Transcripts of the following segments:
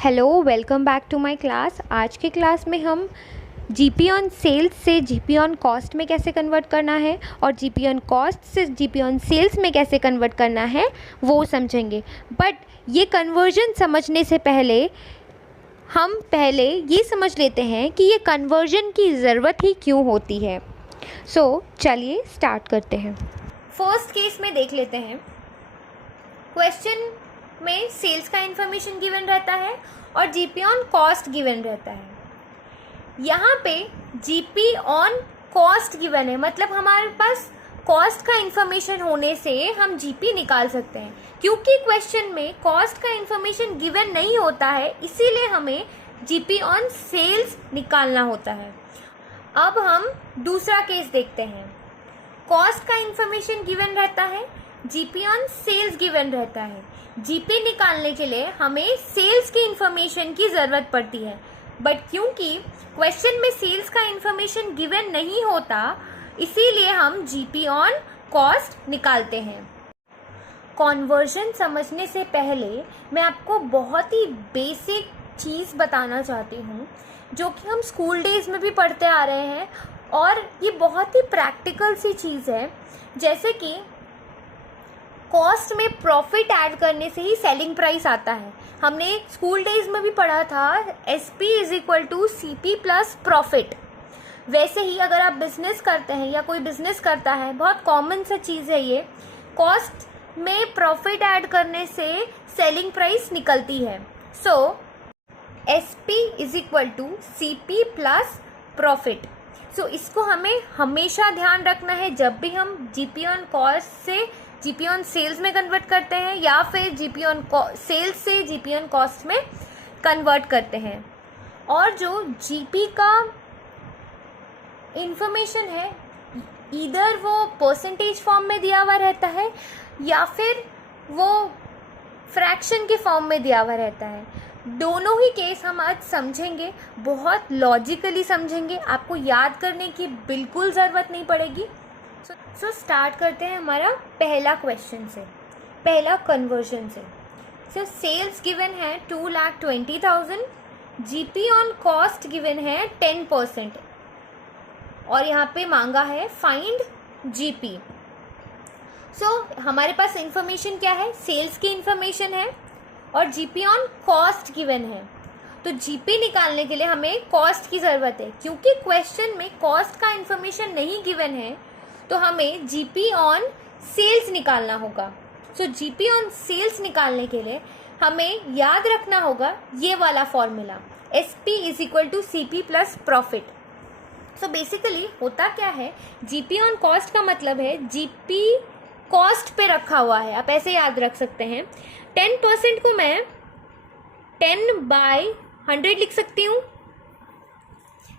Hello, welcome back to my class. आज के class में हम जीपी ऑन सेल्स से जीपी ऑन कॉस्ट में कैसे कन्वर्ट करना है और जीपी ऑन कॉस्ट से जीपी ऑन सेल्स में कैसे कन्वर्ट करना है वो समझेंगे। बट ये कन्वर्जन समझने से पहले हम ये समझ लेते हैं कि ये कन्वर्जन की ज़रूरत ही क्यों होती है। चलिए स्टार्ट करते हैं। फर्स्ट केस में देख लेते हैं। क्वेश्चन में सेल्स का इंफॉर्मेशन गिवन रहता है और जीपी ऑन कॉस्ट गिवन रहता है। यहाँ पे जीपी ऑन कॉस्ट गिवन है, मतलब हमारे पास कॉस्ट का इंफॉर्मेशन होने से हम जीपी निकाल सकते हैं। क्योंकि क्वेश्चन में कॉस्ट का इंफॉर्मेशन गिवन नहीं होता है, इसीलिए हमें जीपी ऑन सेल्स निकालना होता है। अब हम दूसरा केस देखते हैं। कॉस्ट का इंफॉर्मेशन गिवन रहता है, जीपी ऑन सेल्स गिवन रहता है। जीपी निकालने के लिए हमें सेल्स की इंफॉर्मेशन की ज़रूरत पड़ती है, बट क्योंकि क्वेश्चन में सेल्स का इंफॉर्मेशन गिवन नहीं होता, इसीलिए हम जीपी ऑन कॉस्ट निकालते हैं। कन्वर्जन समझने से पहले मैं आपको बहुत ही बेसिक चीज़ बताना चाहती हूँ, जो कि हम स्कूल डेज में भी पढ़ते आ रहे हैं और ये बहुत ही प्रैक्टिकल सी चीज़ है। जैसे कि कॉस्ट में प्रॉफिट ऐड करने से ही सेलिंग प्राइस आता है। हमने स्कूल डेज में भी पढ़ा था SP is equal to CP plus profit. वैसे ही अगर आप बिजनेस करते हैं या कोई बिजनेस करता है, बहुत कॉमन सा चीज़ है ये, कॉस्ट में प्रॉफिट ऐड करने से सेलिंग प्राइस निकलती है। SP is equal to CP plus profit. इसको हमें हमेशा ध्यान रखना है जब भी हम जीपी ऑन कॉस्ट से जीपी ऑन सेल्स में कन्वर्ट करते हैं या फिर जीपी ऑन सेल्स से जीपी ऑन कॉस्ट में कन्वर्ट करते हैं। और जो जीपी का इंफॉर्मेशन है, इधर वो परसेंटेज फॉर्म में दिया हुआ रहता है या फिर वो फ्रैक्शन के फॉर्म में दिया हुआ रहता है। दोनों ही केस हम आज समझेंगे, बहुत लॉजिकली समझेंगे, आपको याद करने की बिल्कुल ज़रूरत नहीं पड़ेगी। स्टार्ट करते हैं हमारा पहला क्वेश्चन से, पहला कन्वर्जन से। सेल्स गिवन है 2,20,000, जीपी ऑन कॉस्ट गिवन है 10% और यहाँ पे मांगा है फाइंड जीपी। हमारे पास इंफॉर्मेशन क्या है, सेल्स की इंफॉर्मेशन है और जीपी ऑन कॉस्ट गिवन है। तो जीपी निकालने के लिए हमें कॉस्ट की ज़रूरत है। क्योंकि क्वेश्चन में कॉस्ट का इंफॉर्मेशन नहीं गिवन है, तो हमें जीपी ऑन सेल्स निकालना होगा। जीपी ऑन सेल्स निकालने के लिए हमें याद रखना होगा ये वाला formula, SP is equal to CP plus profit. Basically होता क्या है, जीपी ऑन कॉस्ट का मतलब है जीपी कॉस्ट पे रखा हुआ है, आप ऐसे याद रख सकते हैं। 10% को मैं 10/100 लिख सकती हूँ,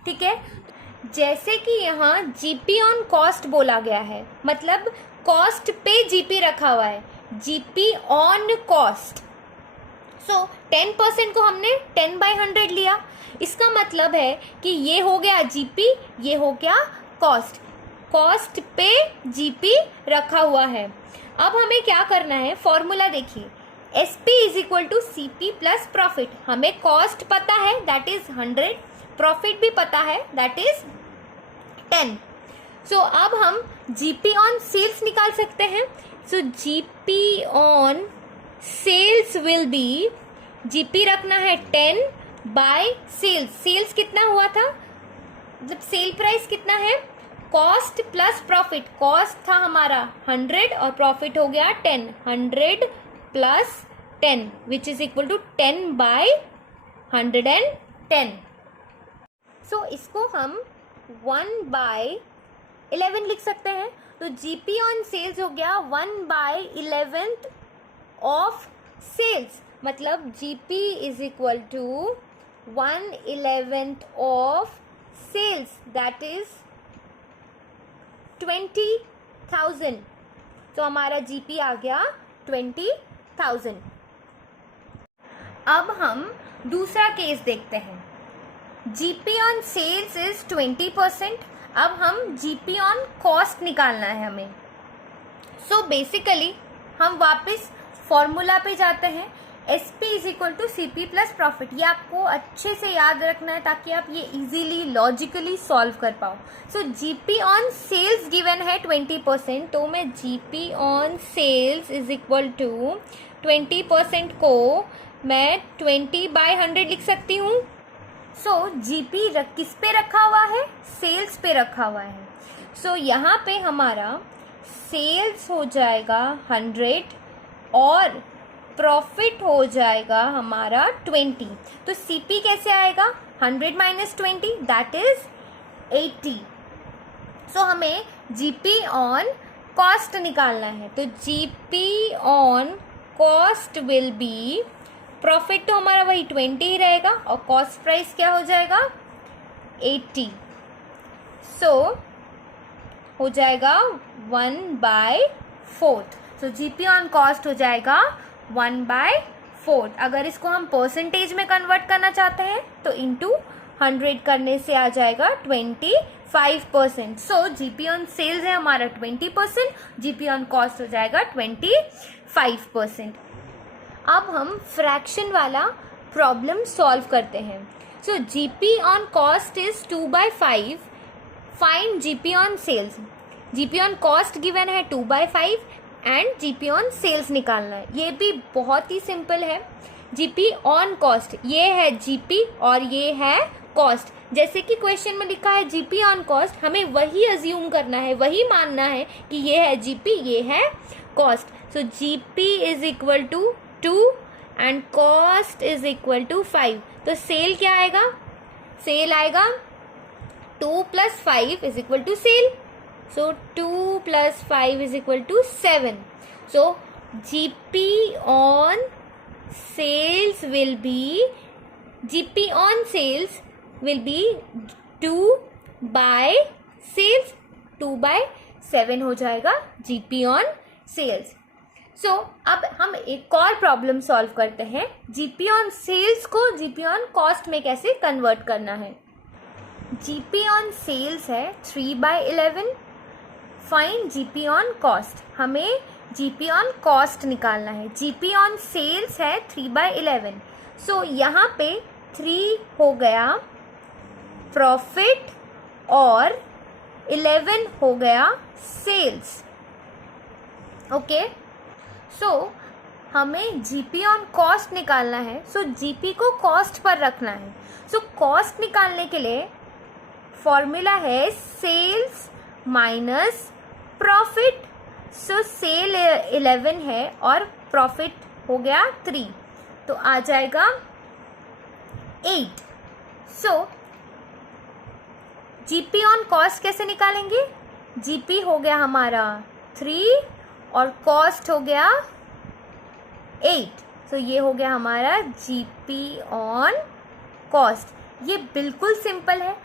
ठीक है। जैसे कि यहाँ जीपी ऑन कॉस्ट बोला गया है, मतलब कॉस्ट पे जीपी रखा हुआ है, जीपी ऑन कॉस्ट। 10% को हमने 10/100 लिया। इसका मतलब है कि ये हो गया जीपी, ये हो गया कॉस्ट। कॉस्ट पे जीपी रखा हुआ है। अब हमें क्या करना है, फॉर्मूला देखिए, SP is equal to CP plus profit. हमें कॉस्ट पता है, दैट इज 100, प्रॉफिट भी पता है, दैट इज 10। अब हम जीपी ऑन सेल्स निकाल सकते हैं। GP on sales will be, GP रखना है 10 बाय सेल्स। सेल्स कितना हुआ था, मतलब सेल प्राइस कितना है, कॉस्ट प्लस प्रॉफिट। कॉस्ट था हमारा 100 और प्रॉफिट हो गया 10। 100 plus 10 which is equal to 10/110। इसको हम 1/11 लिख सकते हैं। तो जीपी ऑन सेल्स हो गया 1/11 ऑफ सेल्स, मतलब GP is equal to 1/11 of sales, that is 20,000। तो हमारा जीपी आ गया 20,000। अब हम दूसरा केस देखते हैं। GP on sales is 20%। अब हम जीपी ऑन कॉस्ट निकालना है हमें। बेसिकली हम वापस फॉर्मूला पे जाते हैं। SP is equal to CP plus profit. ये आपको अच्छे से याद रखना है ताकि आप ये इजीली लॉजिकली सॉल्व कर पाओ। So GP on sales given है 20%, तो मैं GP on sales is equal to 20% को मैं 20/100 लिख सकती हूँ। सो GP किस पे रखा हुआ है? सेल्स पे रखा हुआ है। सो यहाँ पे हमारा सेल्स हो जाएगा 100 और प्रॉफिट हो जाएगा हमारा 20। तो CP कैसे आएगा? 100 माइनस 20 दैट इज 80। सो हमें GP ऑन कॉस्ट निकालना है। तो GP on cost will be, profit तो हमारा वही 20 ही रहेगा और कॉस्ट प्राइस क्या हो जाएगा? 80। सो हो जाएगा 1/4। सो GP ऑन कॉस्ट हो जाएगा 1/4। अगर इसको हम परसेंटेज में कन्वर्ट करना चाहते हैं तो इंटू 100 करने से आ जाएगा 25%। सो GP ऑन सेल्स है हमारा 20%, GP ऑन कॉस्ट हो जाएगा 25%। अब हम फ्रैक्शन वाला प्रॉब्लम सॉल्व करते हैं। So GP on cost is 2/5, find GP on sales. GP on cost given है 2/5 एंड GP ऑन सेल्स निकालना है। ये भी बहुत ही सिंपल है। GP ऑन कॉस्ट, ये है GP और ये है कॉस्ट। जैसे कि क्वेश्चन में लिखा है GP ऑन कॉस्ट, हमें वही अज्यूम करना है, वही मानना है कि ये है GP, ये है cost. So GP is equal to 2 and cost is equal to 5। तो सेल क्या आएगा? सेल आएगा 2 + 5 is equal to sale. So 2 + 5 is equal to 7. So GP on sales will be 2/sales, 2/7 हो जाएगा GP on sales. So अब हम एक और प्रॉब्लम सॉल्व करते हैं। GP on sales को GP on cost में कैसे कन्वर्ट करना है। GP on sales है 3/11, फाइंड GP ऑन कॉस्ट। हमें GP ऑन कॉस्ट निकालना है। GP ऑन सेल्स है 3/11। सो यहाँ पे 3 हो गया प्रॉफिट और 11 हो गया सेल्स। ओके, सो हमें GP ऑन कॉस्ट निकालना है। सो GP को कॉस्ट पर रखना है। सो कॉस्ट निकालने के लिए फॉर्मूला है सेल्स माइनस प्रॉफिट। सो सेल 11 है और प्रॉफिट हो गया 3, तो आ जाएगा 8। सो GP ऑन कॉस्ट कैसे निकालेंगे? GP हो गया हमारा 3 और कॉस्ट हो गया 8। सो ये हो गया हमारा GP ऑन कॉस्ट। ये बिल्कुल सिंपल है,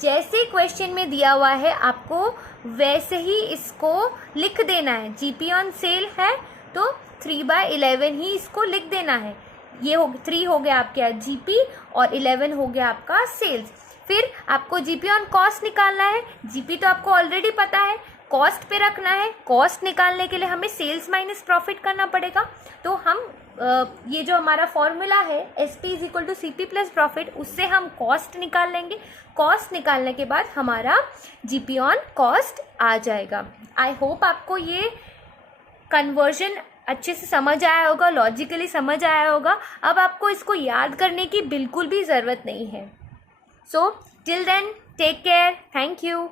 जैसे क्वेश्चन में दिया हुआ है आपको वैसे ही इसको लिख देना है। GP ऑन सेल है तो 3/11 ही इसको लिख देना है। ये 3 हो गया आपका GP और 11 हो गया आपका सेल्स। फिर आपको GP ऑन कॉस्ट निकालना है। GP तो आपको ऑलरेडी पता है, कॉस्ट पे रखना है। कॉस्ट निकालने के लिए हमें सेल्स माइनस प्रॉफिट करना पड़ेगा। तो हम ये जो हमारा फॉर्मूला है SP is equal to CP plus profit, उससे हम कॉस्ट निकाल लेंगे। कॉस्ट निकालने के बाद हमारा GP ऑन कॉस्ट आ जाएगा। आई होप आपको ये कन्वर्जन अच्छे से समझ आया होगा, लॉजिकली समझ आया होगा। अब आपको इसको याद करने की बिल्कुल भी ज़रूरत नहीं है। So till then take care, thank you.